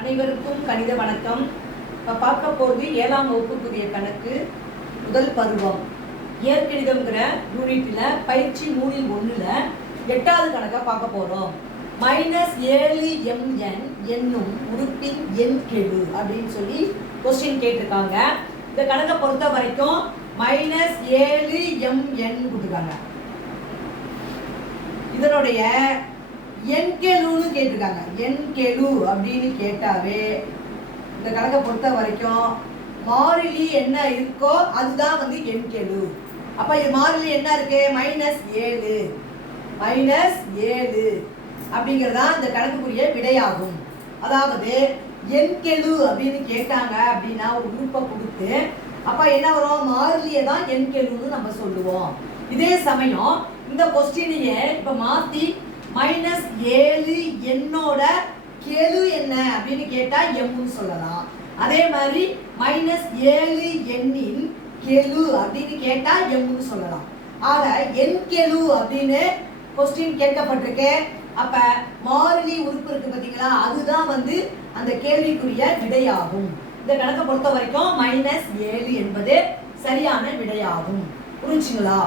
அனைவருக்கும் கணித வணக்கம். இப்போ பார்க்க போகிறது 7ஆம் வகுப்புக்குரிய கணக்கு முதல் பருவம் இயற்கணிதம்ங்கிற யூனிட்டில் பயிற்சி 3.1ல் 8வது கணக்கை பார்க்க போகிறோம். -7mn என்னும் உறுப்பின் எண் கெழு அப்படின்னு சொல்லி கொஸ்டின் கேட்டிருக்காங்க. இந்த கணக்கை பொறுத்த வரைக்கும் -7mn கொடுத்துருக்காங்க. இதனுடைய எண்கெழுன்னு கேட்டிருக்காங்க. எண்கெழு அப்படின்னு கேட்டாவே இந்த கணக்கை பொறுத்த வரைக்கும் மாறிலி என்ன இருக்கோ அதுதான் வந்து எண்கெழு. அப்ப இது மாறிலி என்ன இருக்கு? -7 அப்படிங்கிறதா இந்த கணக்குக்குரிய விடையாகும். அதாவது எண்கெழு அப்படின்னு கேட்டாங்க அப்படின்னா ஒரு குரூப்பை கொடுத்து அப்ப என்ன வரும்? மாறிலியை தான் எண்கெழுன்னு நம்ம சொல்லுவோம். இதே சமயம் இந்த கொஸ்டினையே இப்ப மாத்தி -7 என்னோட கெழு என்ன அப்படின்னு கேட்டா எம்னு சொல்லலாம். அதே மாதிரி -7 எண்ணின் கெழு அப்படின்னு கேட்டா எம்னு சொல்லலாம். ஆக எண் கெழு அப்படின்னு கொஸ்டின் கேட்கப்பட்டிருக்கு. அப்ப மாறிலி உறுப்பு இருக்கு பாத்தீங்களா, அதுதான் வந்து அந்த கேள்விக்குரிய விடையாகும். இந்த கணக்கை பொறுத்த வரைக்கும் -7 என்பது சரியான விடையாகும். புரிஞ்சுங்களா?